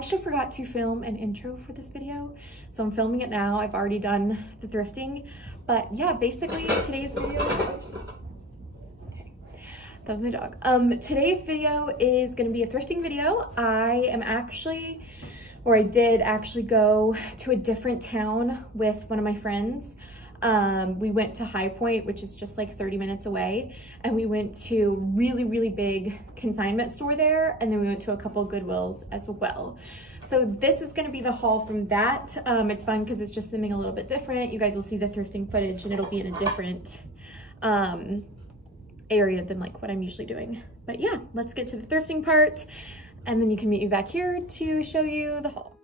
actually forgot to film an intro for this video, so I'm filming it now. I've already done the thrifting, but yeah, basically today's video, okay, that was my dog. Today's video is gonna be a thrifting video. I did actually go to a different town with one of my friends. We went to High Point, which is just like 30 minutes away, and we went to a really big consignment store there, and then we went to a couple Goodwills as well. So this is gonna be the haul from that. It's fun because it's just something a little bit different. You guys will see the thrifting footage and it'll be in a different area than like what I'm usually doing. But yeah, let's get to the thrifting part, and then you can meet me back here to show you the haul.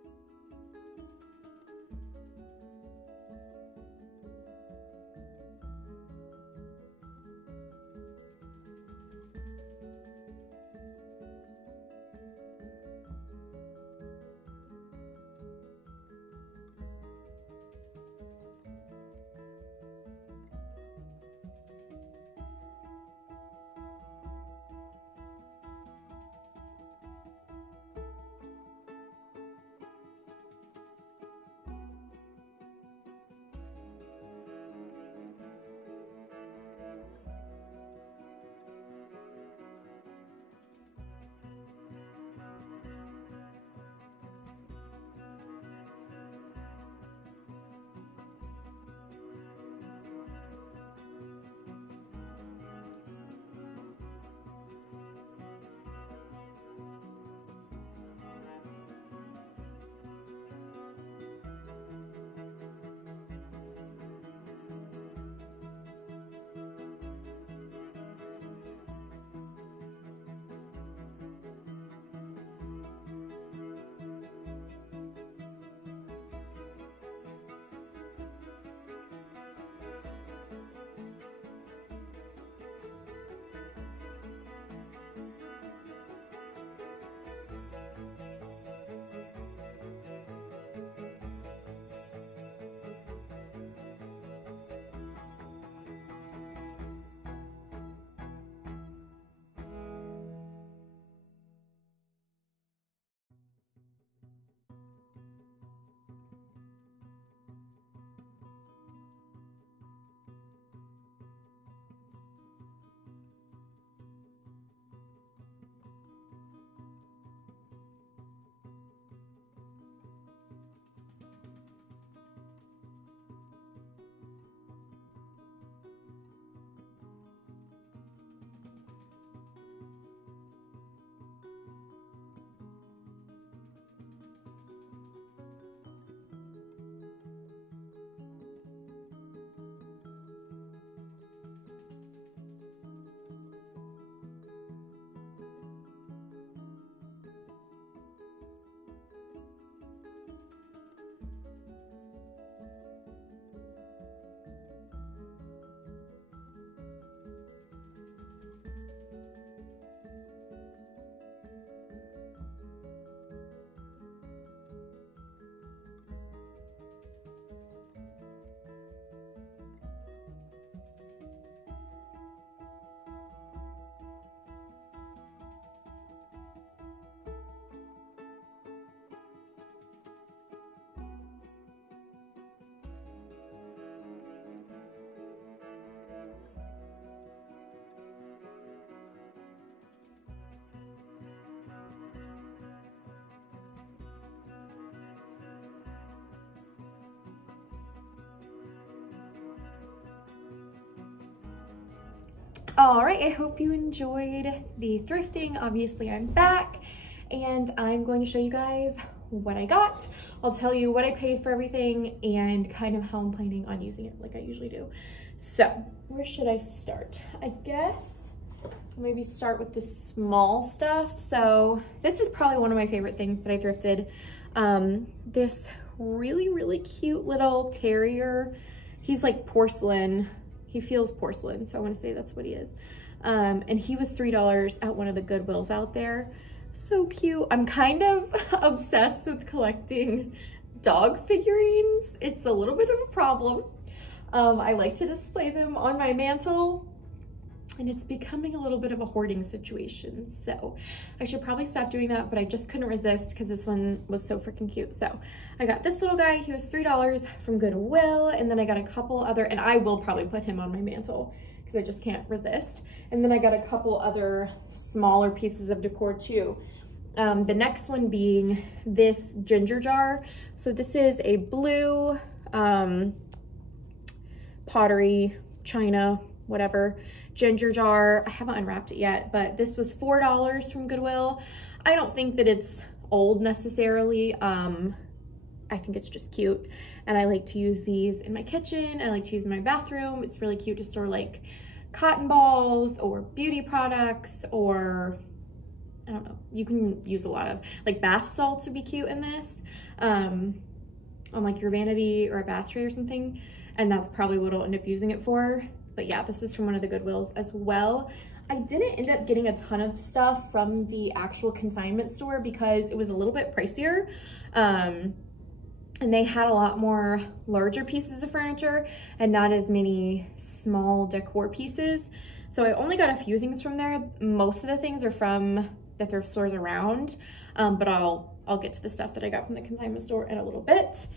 All right, I hope you enjoyed the thrifting. Obviously, I'm back and I'm going to show you guys what I got. I'll tell you what I paid for everything and kind of how I'm planning on using it like I usually do. So, where should I start? I guess maybe start with the small stuff. So, this is probably one of my favorite things that I thrifted. This really cute little terrier. He's like porcelain. He feels porcelain, so I want to say that's what he is. And he was $3 at one of the Goodwills out there. So cute. I'm kind of obsessed with collecting dog figurines. It's a little bit of a problem. I like to display them on my mantle, and it's becoming a little bit of a hoarding situation. So I should probably stop doing that, but I just couldn't resist because this one was so freaking cute. So I got this little guy. He was $3 from Goodwill. And then I got a couple other, and I will probably put him on my mantle because I just can't resist. And then I got a couple other smaller pieces of decor too. The next one being this ginger jar. So this is a blue pottery, china, whatever, ginger jar. I haven't unwrapped it yet, but this was $4 from Goodwill. I don't think that it's old necessarily. I think it's just cute. And I like to use these in my kitchen. I like to use in my bathroom. It's really cute to store like cotton balls or beauty products, or I don't know, you can use a lot of like bath salts would be cute in this, on like your vanity or a bath tray or something. And that's probably what I'll end up using it for. But yeah, this is from one of the Goodwills as well. I didn't end up getting a ton of stuff from the actual consignment store because it was a little bit pricier. And they had a lot more larger pieces of furniture and not as many small decor pieces. So I only got a few things from there. Most of the things are from the thrift stores around, but I'll get to the stuff that I got from the consignment store in a little bit.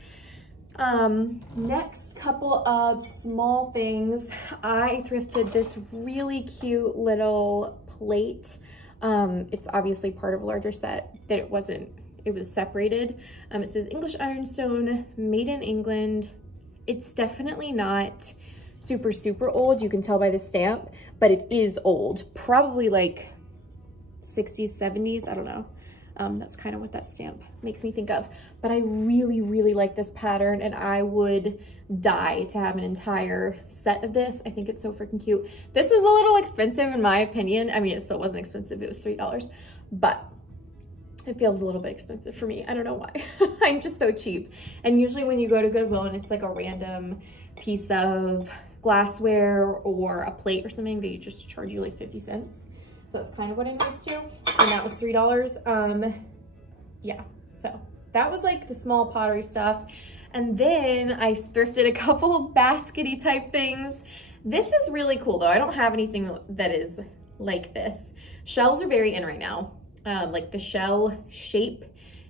Next couple of small things. I thrifted this really cute little plate. It's obviously part of a larger set that it was separated. It says English ironstone, made in England. It's definitely not super, super old. You can tell by the stamp, but it is old. Probably like 60s, 70s, I don't know. That's kind of what that stamp makes me think of. But I really, really like this pattern, and I would die to have an entire set of this. I think it's so freaking cute. This was a little expensive in my opinion. I mean, it still wasn't expensive. It was $3, but it feels a little bit expensive for me. I don't know why. I'm just so cheap. And usually when you go to Goodwill and it's like a random piece of glassware or a plate or something, they just charge you like 50 cents. So that's kind of what I'm used to. And that was $3. Yeah, so that was like the small pottery stuff. And then I thrifted a couple of baskety type things. This is really cool though. I don't have anything that is like this. Shells are very in right now. Like the shell shape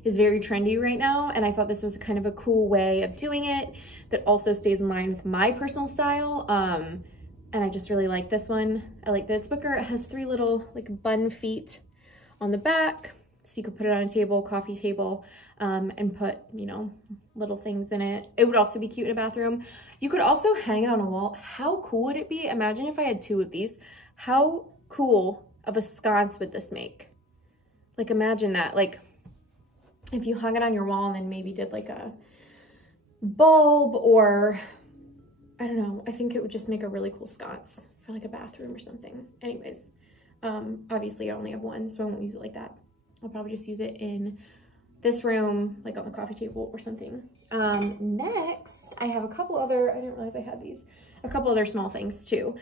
is very trendy right now. And I thought this was kind of a cool way of doing it that also stays in line with my personal style. And I just really like this one. I like that it's wicker. It has 3 little like bun feet on the back. So you could put it on a table, coffee table, and put, you know, little things in it. It would also be cute in a bathroom. You could also hang it on a wall. How cool would it be? Imagine if I had 2 of these. How cool of a sconce would this make? Like imagine that, like if you hung it on your wall and then maybe did like a bulb, or I don't know, I think it would just make a really cool sconce for like a bathroom or something. Anyways, obviously I only have one, so I won't use it like that. I'll probably just use it in this room, like on the coffee table or something. Next, I have a couple other, I didn't realize I had these, a couple other small things too.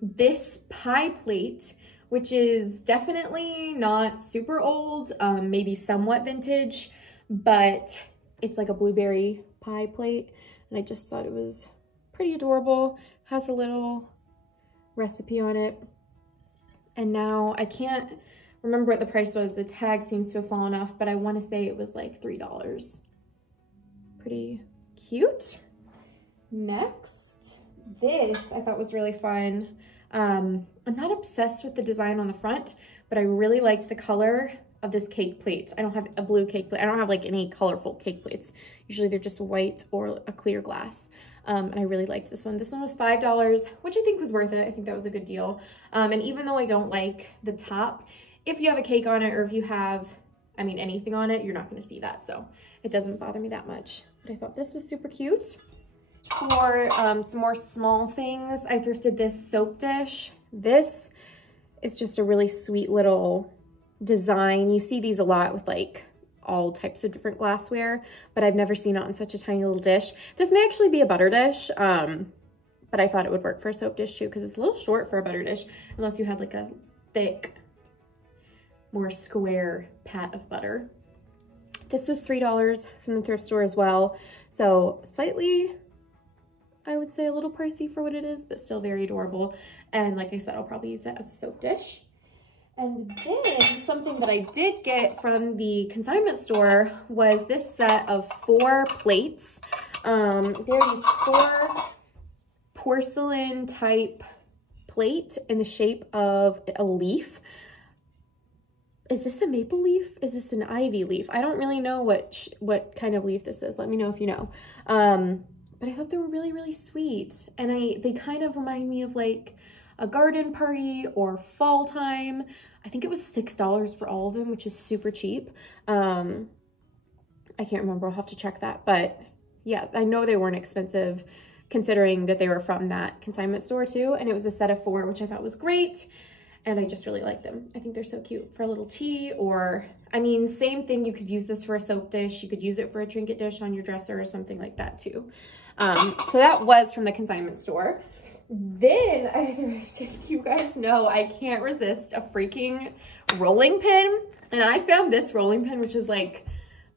This pie plate, which is definitely not super old, maybe somewhat vintage, but it's like a blueberry pie plate. And I just thought it was pretty adorable. Has a little recipe on it. And now I can't remember what the price was. The tag seems to have fallen off, but I want to say it was like $3. Pretty cute. Next, this I thought was really fun. I'm not obsessed with the design on the front, but I really liked the color of this cake plate. I don't have a blue cake plate. I don't have like any colorful cake plates. Usually they're just white or a clear glass. And I really liked this one. This one was $5, which I think was worth it. I think that was a good deal. And even though I don't like the top, if you have a cake on it or if you have, I mean, anything on it, you're not going to see that. So it doesn't bother me that much. But I thought this was super cute. For some more small things, I thrifted this soap dish. This is just a really sweet little design. You see these a lot with like all types of different glassware, but I've never seen it on such a tiny little dish. This may actually be a butter dish, but I thought it would work for a soap dish too because it's a little short for a butter dish unless you had like a thick, more square pat of butter. This was $3 from the thrift store as well. So slightly I would say a little pricey for what it is, but still very adorable. And like I said, I'll probably use it as a soap dish. And then something that I did get from the consignment store was this set of 4 plates. There are these 4 porcelain type plate in the shape of a leaf. Is this a maple leaf? Is this an ivy leaf? I don't really know what kind of leaf this is. Let me know if you know. But I thought they were really, really sweet. And they kind of remind me of like a garden party or fall time. I think it was $6 for all of them, which is super cheap. I can't remember, I'll have to check that. But yeah, I know they weren't expensive considering that they were from that consignment store too. And it was a set of 4, which I thought was great. And I just really like them. I think they're so cute for a little tea, or, I mean, same thing. You could use this for a soap dish. You could use it for a trinket dish on your dresser or something like that too. So that was from the consignment store. Then I thrifted. You guys know I can't resist a freaking rolling pin. And I found this rolling pin, which is like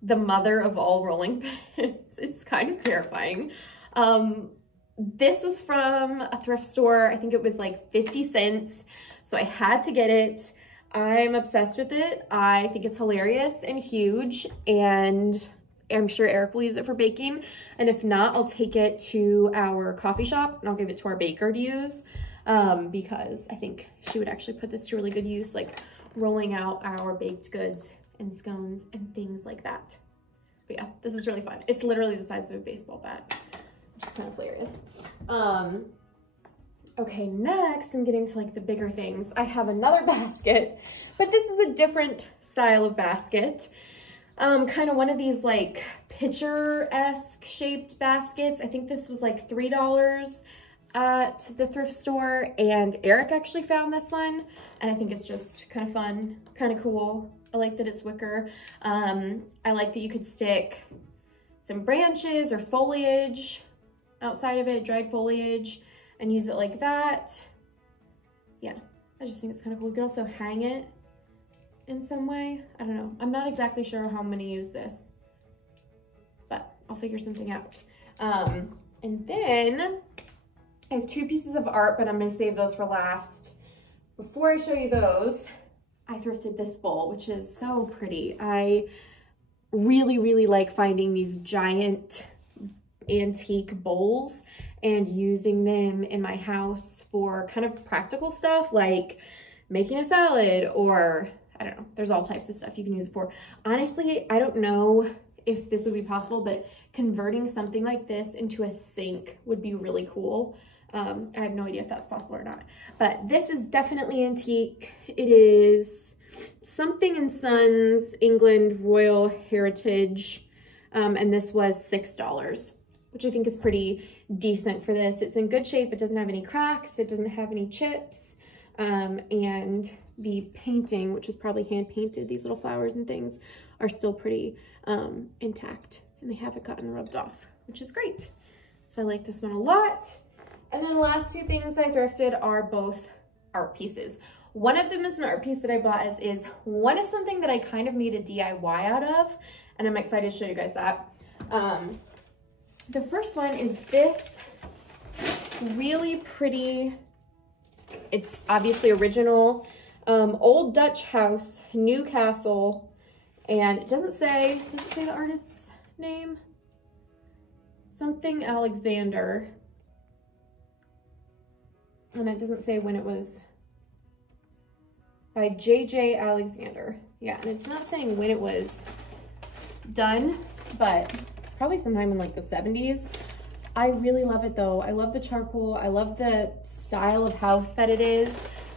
the mother of all rolling pins. It's kind of terrifying. This was from a thrift store. I think it was like 50 cents. So I had to get it. I'm obsessed with it. I think it's hilarious and huge, and I'm sure Eric will use it for baking. And if not, I'll take it to our coffee shop and I'll give it to our baker to use, because I think she would actually put this to really good use, like rolling out our baked goods and scones and things like that. But yeah, this is really fun. It's literally the size of a baseball bat, which is kind of hilarious. Okay, next I'm getting to like the bigger things. I have another basket, but this is a different style of basket. Kind of one of these like pitcher-esque shaped baskets. I think this was like $3 at the thrift store, and Eric actually found this one, and I think it's just kind of fun, kind of cool. I like that it's wicker. I like that you could stick some branches or foliage outside of it, dried foliage, and use it like that. Yeah, I just think it's kind of cool. You could also hang it in some way. I don't know. I'm not exactly sure how I'm gonna use this, but I'll figure something out. And then I have 2 pieces of art, but I'm gonna save those for last. Before I show you those, I thrifted this bowl, which is so pretty. I really, really like finding these giant antique bowls and using them in my house for kind of practical stuff like making a salad, or I don't know, there's all types of stuff you can use it for. Honestly, I don't know if this would be possible, but converting something like this into a sink would be really cool. I have no idea if that's possible or not, but this is definitely antique. It is something & Sons England Royal Heritage, and this was $6, which I think is pretty decent for this. It's in good shape. It doesn't have any cracks. It doesn't have any chips. And the painting, which is probably hand painted, these little flowers and things are still pretty intact, and they haven't gotten rubbed off, which is great. So I like this one a lot. And then the last 2 things that I thrifted are both art pieces. One of them is an art piece that I bought as is. One is something that I kind of made a DIY out of, and I'm excited to show you guys that. The first one is this really pretty, it's obviously original, old Dutch house, Newcastle, and it doesn't say, does it say the artist's name? Something Alexander, and it doesn't say when it was, by J.J. Alexander. Yeah, and it's not saying when it was done, but probably sometime in like the 70s. I really love it though. I love the charcoal. I love the style of house that it is.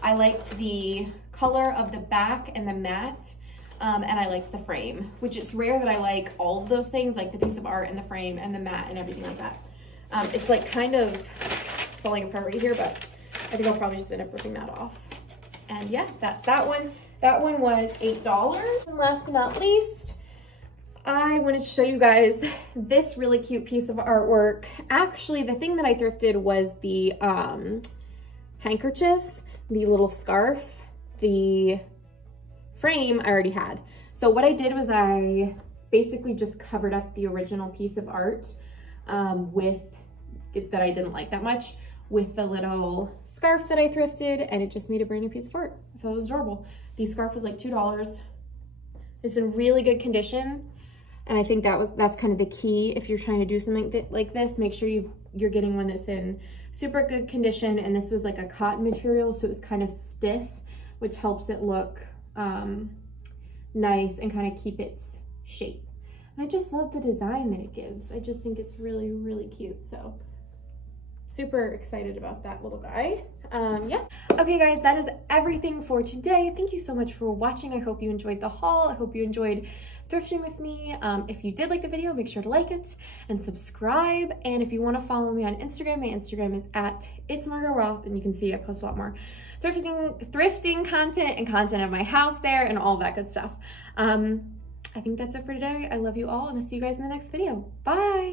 I liked the color of the back and the mat, and I liked the frame, which it's rare that I like all of those things, like the piece of art and the frame and the mat and everything like that. It's like kind of falling apart right here, but I think I'll probably just end up ripping that off. And yeah, that's that one. That one was $8. And last but not least, I wanted to show you guys this really cute piece of artwork. Actually, the thing that I thrifted was the handkerchief, the little scarf. The frame I already had. So what I did was I basically just covered up the original piece of art with that I didn't like that much with the little scarf that I thrifted, and it just made a brand new piece of art. I thought it was adorable. The scarf was like $2. It's in really good condition, and I think that's kind of the key if you're trying to do something like this. Make sure you're getting one that's in super good condition, and this was like a cotton material, so it was kind of stiff, which helps it look nice and kind of keep its shape. And I just love the design that it gives. I just think it's really, really cute. So super excited about that little guy. Yeah. Okay guys, that is everything for today. Thank you so much for watching. I hope you enjoyed the haul. I hope you enjoyed thrifting with me. If you did like the video, make sure to like it and subscribe. And if you want to follow me on Instagram, my Instagram is at @itsmargotroth, and you can see I post a lot more thrifting content and content of my house there and all that good stuff. I think that's it for today. I love you all, and I'll see you guys in the next video. Bye.